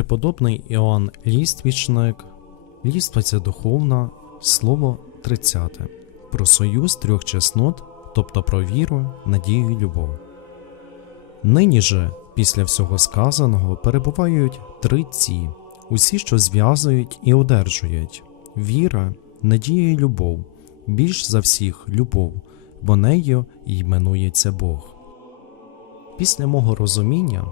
Преподобний Іоанн Ліствічник, Ліства це духовна, слово 30. Про союз трьох чеснот, тобто про віру, надію і любов. Нині же, після всього сказаного, перебувають три ці, усі, що зв'язують і одержують віра, надія і любов, більш за всіх любов, бо нею іменується Бог. Після мого розуміння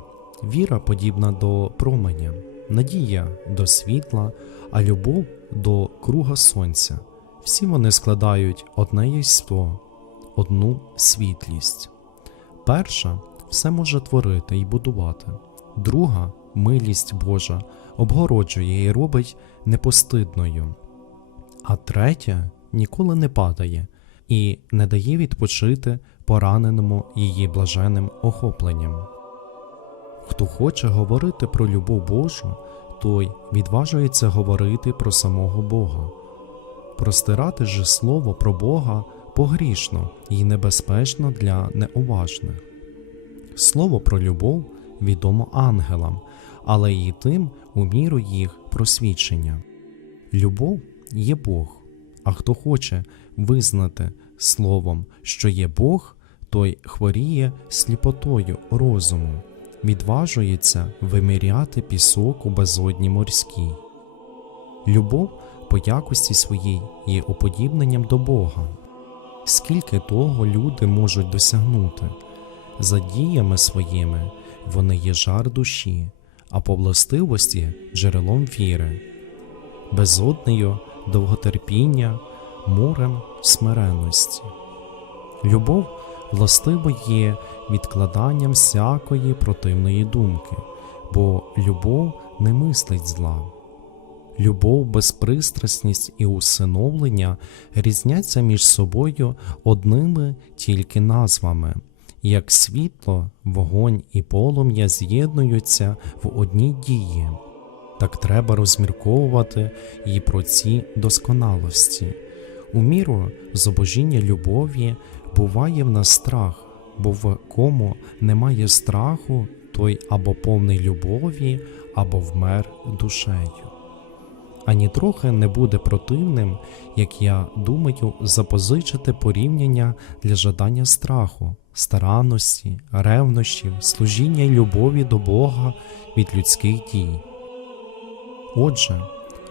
віра подібна до променя, надія до світла, а любов до круга сонця. Всі вони складають одне єство, одну світлість. Перша все може творити і будувати, друга милість Божа обгороджує і робить непостидною, а третя ніколи не падає і не дає відпочити пораненому її блаженним охопленням. Хто хоче говорити про любов Божу, той відважується говорити про самого Бога. Простирати же слово про Бога погрішно і небезпечно для неуважних. Слово про любов відомо ангелам, але і тим у міру їх просвідчення. Любов є Бог, а хто хоче визнати словом, що є Бог, той хворіє сліпотою розуму, відважується виміряти пісок у безодні морській. Любов по якості своїй є уподібненням до Бога. Скільки того люди можуть досягнути? За діями своїми вони є жар душі, а по властивості джерелом віри, безоднею довготерпіння, морем смиренності. Любов властиво є відкладанням всякої противної думки, бо любов не мислить зла. Любов, безпристрасність і усиновлення різняться між собою одними тільки назвами, як світло, вогонь і полум'я з'єднуються в одній дії. Так треба розмірковувати і про ці досконалості. У міру зобожіння любові буває в нас страх, бо в кому немає страху, той або повний любові, або вмер душею. Ані трохи не буде противним, як я думаю, запозичити порівняння для жадання страху, старанності, ревнощів, служіння й любові до Бога від людських дій. Отже,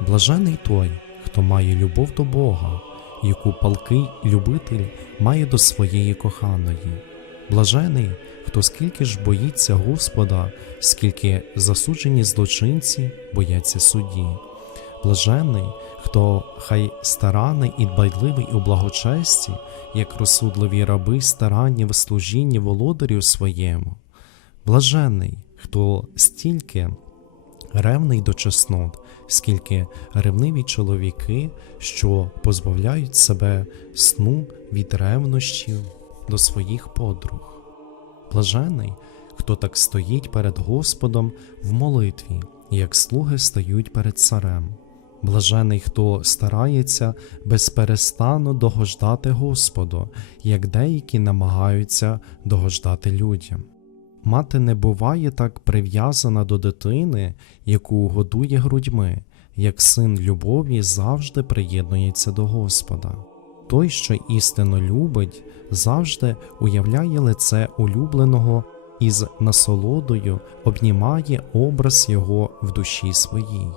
блажений той, хто має любов до Бога, яку палкий любитель має до своєї коханої. Блажений, хто скільки ж боїться Господа, скільки засуджені злочинці бояться судді. Блажений, хто хай стараний і дбайливий у благочесті, як розсудливі раби старанні в служінні володарю своєму. Блажений, хто стільки ревний до чеснот, скільки ревниві чоловіки, що позбавляють себе сну від ревнощів до своїх подруг. Блажений, хто так стоїть перед Господом в молитві, як слуги стають перед царем. Блажений, хто старається безперестанно догождати Господу, як деякі намагаються догождати людям. Мати не буває так прив'язана до дитини, яку годує грудьми, як син любові завжди приєднується до Господа. Той, що істинно любить, завжди уявляє лице улюбленого і з насолодою обнімає образ його в душі своїй.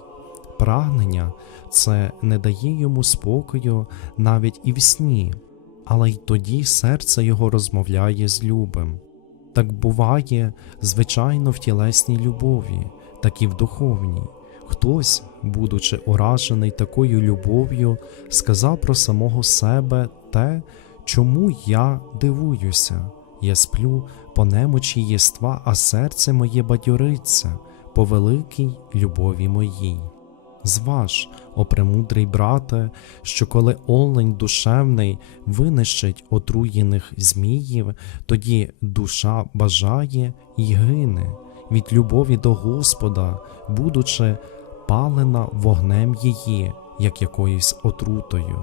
Прагнення це не дає йому спокою навіть і в сні, але й тоді серце його розмовляє з любим. Так буває, звичайно, в тілесній любові, так і в духовній. Хтось, будучи уражений такою любов'ю, сказав про самого себе те, чому я дивуюся, я сплю по немочі єства, а серце моє бадьориться по великій любові моїй. Зваж, о премудрий брате, що коли олень душевний винищить отруєних зміїв, тоді душа бажає й гине від любові до Господа, будучи палена вогнем її, як якоюсь отрутою.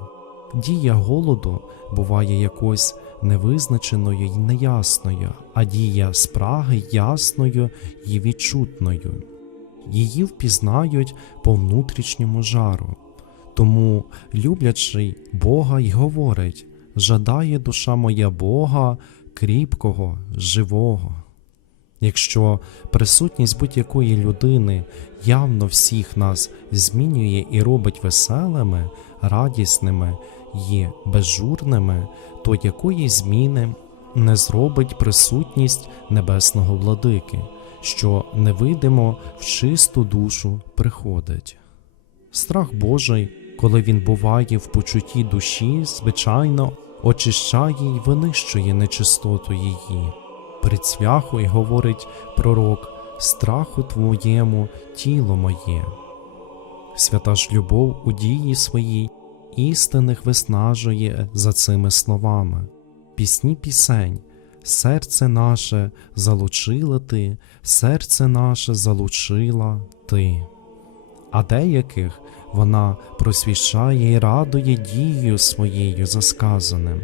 Дія голоду буває якось невизначеною й неясною, а дія спраги ясною й відчутною. її впізнають по внутрішньому жару. Тому, люблячий Бога й говорить: жадає душа моя Бога, кріпкого, живого. Якщо присутність будь-якої людини явно всіх нас змінює і робить веселими, радісними і безжурними, то якої зміни не зробить присутність небесного владики, що невидимо в чисту душу приходить. Страх Божий, коли він буває в почутті душі, звичайно, очищає й винищує нечистоту її. Перед свяхою говорить пророк, страху твоєму тіло моє. Свята ж любов у дії своїй істинних виснажує за цими словами. Пісні пісень, серце наше залучила ти, серце наше залучила ти. А деяких вона просвіщає і радує дією своєю за сказаним.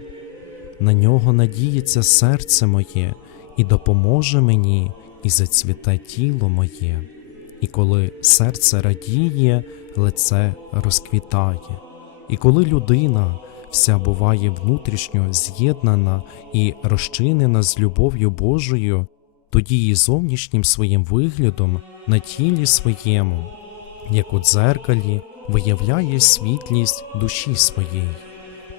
На нього надіється серце моє, і допоможе мені, і зацвіте тіло моє. І коли серце радіє, лице розквітає. І коли людина вся буває внутрішньо з'єднана і розчинена з любов'ю Божою, тоді її зовнішнім своїм виглядом на тілі своєму, як у дзеркалі, виявляє світлість душі своєї.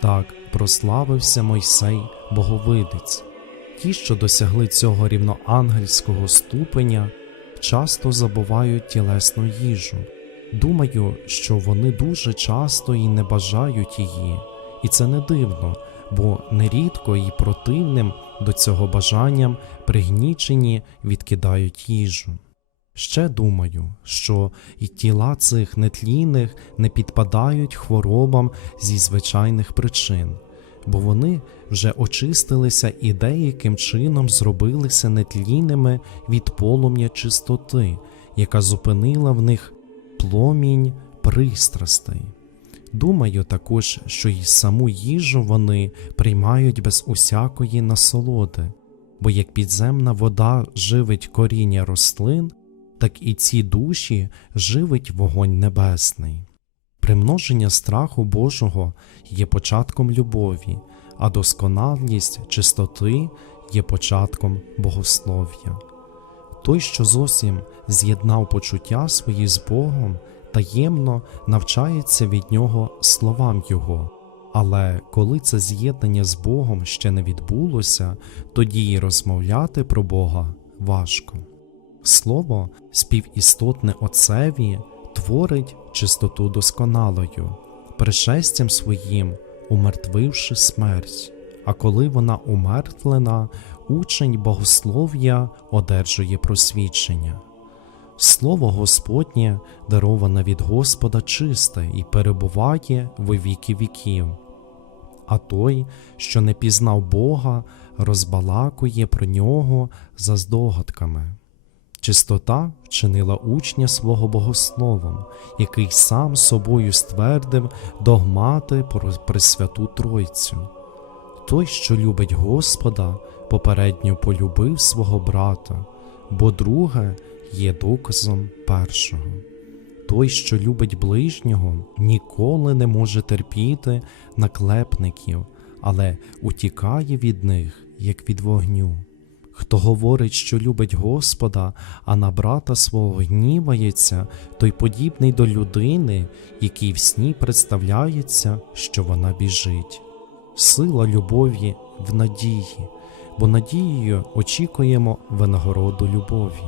Так прославився Мойсей Боговидець. Ті, що досягли цього рівноангельського ступеня, часто забувають тілесну їжу. Думаю, що вони дуже часто і не бажають її, і це не дивно, бо нерідко і противним до цього бажанням пригнічені відкидають їжу. Ще думаю, що і тіла цих нетлінних не підпадають хворобам зі звичайних причин, бо вони вже очистилися і деяким чином зробилися нетлінними від полум'я чистоти, яка зупинила в них пломінь пристрастей. Думаю також, що й саму їжу вони приймають без усякої насолоди, бо як підземна вода живить коріння рослин, так і ці душі живить вогонь небесний. Примноження страху Божого є початком любові, а досконалість чистоти є початком богослов'я. Той, що зовсім з'єднав почуття свої з Богом, таємно навчається від нього словам Його. Але коли це з'єднання з Богом ще не відбулося, тоді й розмовляти про Бога важко. Слово, співістотне Отцеві, творить чистоту досконалою, пришестям своїм умертвивши смерть. А коли вона умертвлена, учень богослов'я одержує просвідчення. Слово Господнє дароване від Господа чисте і перебуває в віки віків. А той, що не пізнав Бога, розбалакує про нього за здогадками. Чистота вчинила учня свого богословом, який сам собою ствердив догмати про Пресвяту Тройцю. Той, що любить Господа, попередньо полюбив свого брата, бо друге є доказом першого. Той, що любить ближнього, ніколи не може терпіти наклепників, але утікає від них, як від вогню. Хто говорить, що любить Господа, а на брата свого гнівається, той подібний до людини, який в сні представляється, що вона біжить. Сила любові в надії, бо надією очікуємо винагороду любові.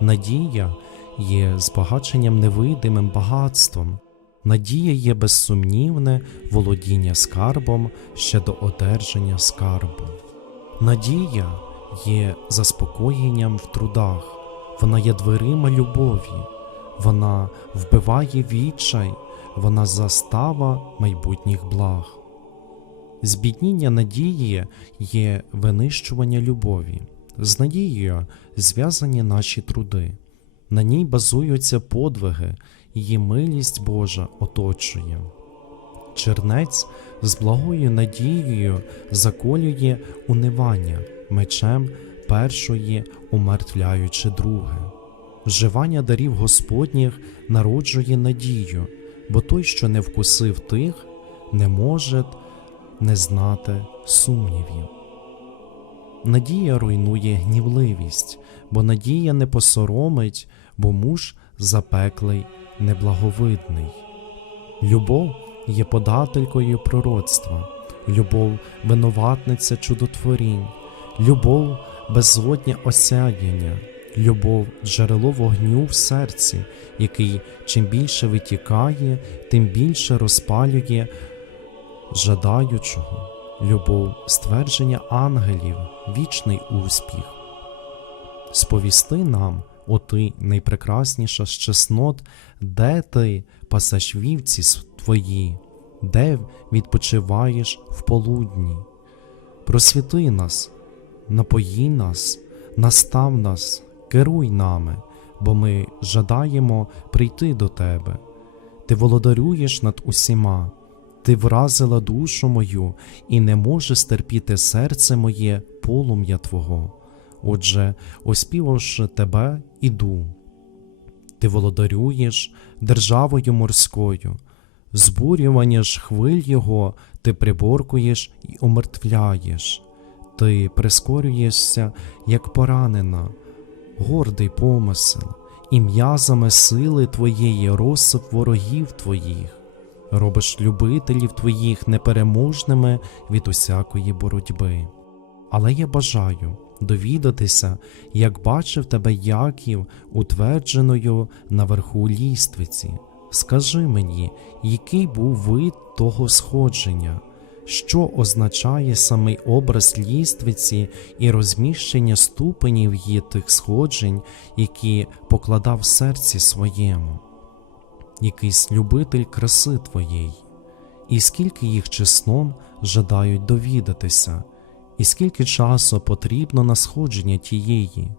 Надія є збагаченням невидимим багатством, надія є безсумнівне володіння скарбом ще до одержання скарбу. Надія є заспокоєнням в трудах, вона є дверима любові, вона вбиває відчай, вона застава майбутніх благ. Збідніння надії є винищування любові, з надією зв'язані наші труди, на ній базуються подвиги, її милість Божа оточує. Чернець з благою надією заколює унивання мечем першої, умертвляючи друге. Вживання дарів Господніх народжує надію, бо той, що не вкусив тих, не може не знати сумнівів. Надія руйнує гнівливість, бо надія не посоромить, бо муж запеклий, неблаговидний. Любов є подателькою пророцтва, любов винуватниця чудотворінь, любов безодня осяяння, любов джерело вогню в серці, який чим більше витікає, тим більше розпалює жадаючого, любов ствердження ангелів, вічний успіх. Сповісти нам, о ти найпрекрасніша з чеснот, де ти пасеш вівці твої, де відпочиваєш в полудні. Просвіти нас, напої нас, настав нас, керуй нами, бо ми жадаємо прийти до тебе. Ти володарюєш над усіма, ти вразила душу мою, і не може стерпіти серце моє полум'я Твого. Отже, оспівавши тебе, іду. Ти володарюєш державою морською, збурювання ж хвиль його ти приборкуєш і умертвляєш, ти прискорюєшся, як поранена, гордий помисел, і м'язами сили твоєї розсип ворогів твоїх, робиш любителів твоїх непереможними від усякої боротьби. Але я бажаю довідатися, як бачив тебе Яків, утвердженою наверху ліствиці. Скажи мені, який був вид того сходження, що означає самий образ ліствиці і розміщення ступенів її тих сходжень, які покладав серці своєму, якийсь любитель краси твоєї, і скільки їх чесном жадають довідатися, і скільки часу потрібно на сходження тієї.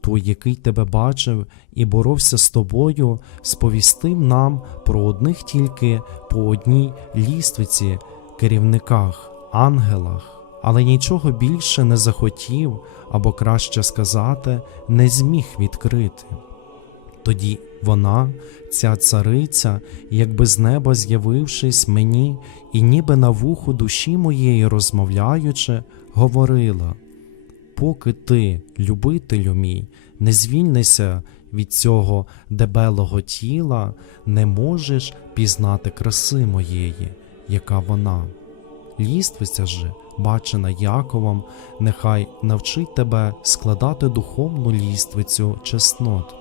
Той, який тебе бачив і боровся з тобою, сповістив нам про одних тільки по одній ліствиці, керівниках, ангелах, але нічого більше не захотів, або краще сказати, не зміг відкрити. Тоді вона, ця цариця, якби з неба з'явившись мені, і ніби на вуху душі моєї розмовляючи, говорила поки ти, любителю мій, не звільнися від цього дебелого тіла, не можеш пізнати краси моєї, яка вона. Ліствиця же, бачена Яковом, нехай навчить тебе складати духовну ліствицю чеснот,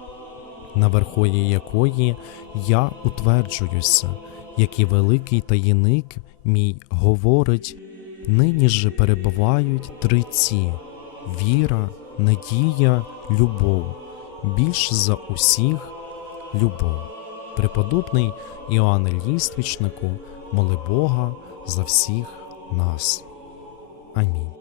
на верхові якої я утверджуюся, як і великий таєник мій говорить, нині же перебувають три ці віра, надія, любов, більш за усіх любов. Преподобний Іоанне Ліствічнику, моли Бога за всіх нас. Амінь.